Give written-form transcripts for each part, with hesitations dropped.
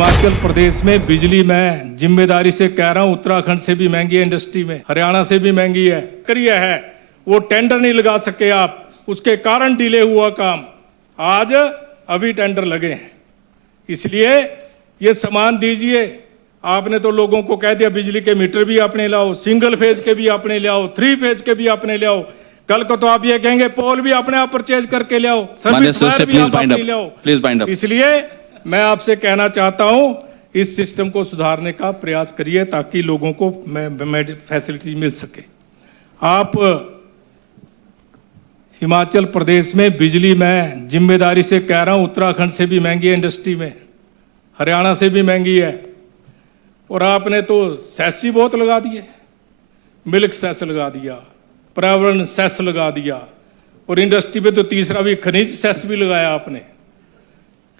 हिमाचल प्रदेश में बिजली मैं जिम्मेदारी से कह रहा हूं, उत्तराखंड से भी महंगी है इंडस्ट्री में, हरियाणा से भी महंगी है। क्रिया है वो टेंडर नहीं लगा सके आप, उसके कारण डिले हुआ काम। आज अभी टेंडर लगे हैं, इसलिए ये सामान दीजिए। आपने तो लोगों को कह दिया बिजली के मीटर भी आपने लाओ, सिंगल फेज के भी आपने ले आओ, 3 फेज के भी आपने ले आओ। कल को तो आप ये कहेंगे पोल भी अपने आप परचेज करके ले आओ, सर्विस वायर भी आप अपनी ले आओ। इसलिए मैं आपसे कहना चाहता हूं, इस सिस्टम को सुधारने का प्रयास करिए ताकि लोगों को फैसिलिटी मिल सके। आप हिमाचल प्रदेश में बिजली मैं जिम्मेदारी से कह रहा हूं, उत्तराखंड से भी महंगी है इंडस्ट्री में, हरियाणा से भी महंगी है। और आपने तो सेस ही बहुत लगा दिए, मिल्क सेस लगा दिया, पर्यावरण सेस लगा दिया, और इंडस्ट्री पे तो तीसरा भी खनिज सेस भी लगाया आपने,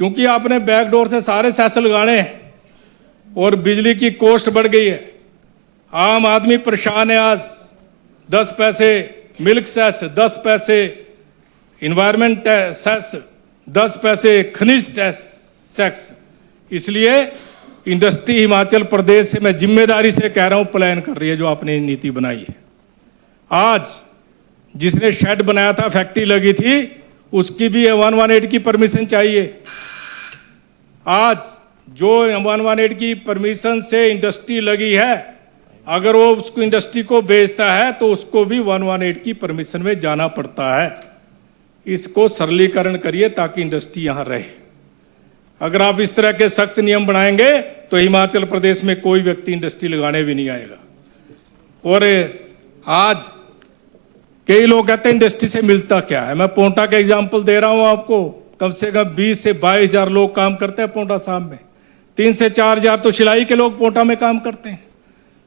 क्योंकि आपने बैकडोर से सारे सेस लगाने हैं और बिजली की कॉस्ट बढ़ गई है। आम आदमी परेशान है। आज 10 पैसे मिल्क सेस, 10 पैसे इन्वायरमेंट सेस, 10 पैसे खनिज सेस। इसलिए इंडस्ट्री हिमाचल प्रदेश से मैं जिम्मेदारी से कह रहा हूं पलायन कर रही है, जो आपने नीति बनाई है। आज जिसने शेड बनाया था, फैक्ट्री लगी थी, उसकी भी 118 की परमिशन चाहिए। आज जो 118 की परमिशन से इंडस्ट्री लगी है, अगर वो उसको इंडस्ट्री को बेचता है तो उसको भी 118 की परमिशन में जाना पड़ता है। इसको सरलीकरण करिए ताकि इंडस्ट्री यहां रहे। अगर आप इस तरह के सख्त नियम बनाएंगे तो हिमाचल प्रदेश में कोई व्यक्ति इंडस्ट्री लगाने भी नहीं आएगा। और आज कई लोग कहते हैं इंडस्ट्री से मिलता क्या है। मैं पोंटा का एग्जांपल दे रहा हूं आपको। कम से कम 20 से 22 हजार लोग काम करते हैं पोंटा साहब में। 3 से 4 हजार तो सिलाई के लोग पोंटा में काम करते हैं।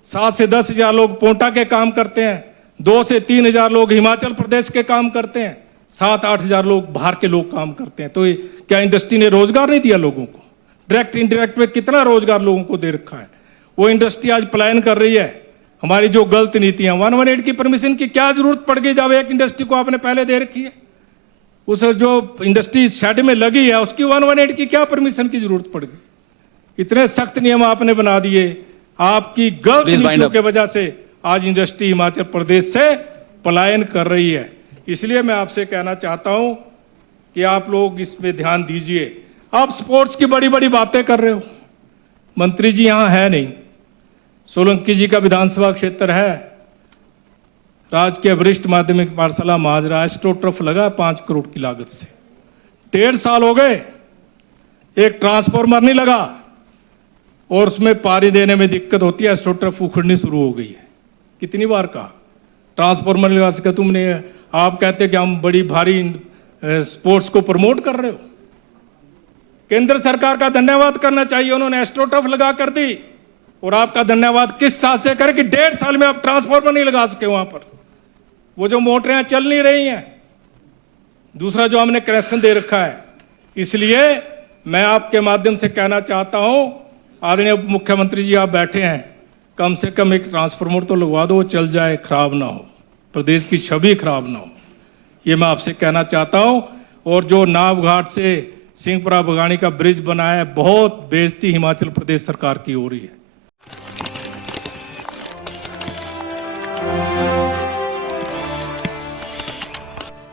7 से 10 हजार लोग पोंटा के काम करते हैं। 2 से 3 हजार लोग हिमाचल प्रदेश के काम करते हैं। 7-8 हजार लोग बाहर के लोग काम करते हैं। तो क्या इंडस्ट्री ने रोजगार नहीं दिया लोगों को? डायरेक्ट इनडायरेक्ट में कितना रोजगार लोगों को दे रखा है। वो इंडस्ट्री आज पलायन कर रही है। हमारी जो गलत नीतियां, 118 की परमिशन की क्या जरूरत पड़ गई जब एक इंडस्ट्री को आपने पहले दे रखी है? उस जो इंडस्ट्री शेड में लगी है उसकी 118 की क्या परमिशन की जरूरत पड़ गई? इतने सख्त नियम आपने बना दिए। आपकी गलत नीतियों की वजह से आज इंडस्ट्री हिमाचल प्रदेश से पलायन कर रही है। इसलिए मैं आपसे कहना चाहता हूं कि आप लोग इसमें ध्यान दीजिए। आप स्पोर्ट्स की बड़ी बड़ी बातें कर रहे हो। मंत्री जी यहां है नहीं, सोलंकी जी का विधानसभा क्षेत्र है। राजकीय वरिष्ठ माध्यमिक पाठशाला माजरा एस्ट्रोटर्फ लगा 5 करोड़ की लागत से। 1.5 साल हो गए, एक ट्रांसफार्मर नहीं लगा और उसमें पानी देने में दिक्कत होती है, एस्ट्रोटर्फ उखड़नी शुरू हो गई है। कितनी बार कहा ट्रांसफार्मर लगा सके तुमने। आप कहते कि हम बड़ी भारी स्पोर्ट्स को प्रमोट कर रहे हो। केंद्र सरकार का धन्यवाद करना चाहिए, उन्होंने एस्ट्रोटर्फ लगा कर दी। और आपका धन्यवाद किस साल से करें कि 1.5 साल में आप ट्रांसफार्मर नहीं लगा सके वहां पर। वो जो मोटरें चल नहीं रही हैं, दूसरा जो हमने कनेक्शन दे रखा है। इसलिए मैं आपके माध्यम से कहना चाहता हूं, आदरणीय मुख्यमंत्री जी आप बैठे हैं, कम से कम एक ट्रांसफार्मर तो लगवा दो, चल जाए, खराब ना हो, प्रदेश की छवि खराब ना हो। ये मैं आपसे कहना चाहता हूं। और जो नाव घाट से सिंहपुरा बगानी का ब्रिज बना है, बहुत बेइज्जती हिमाचल प्रदेश सरकार की हो रही है।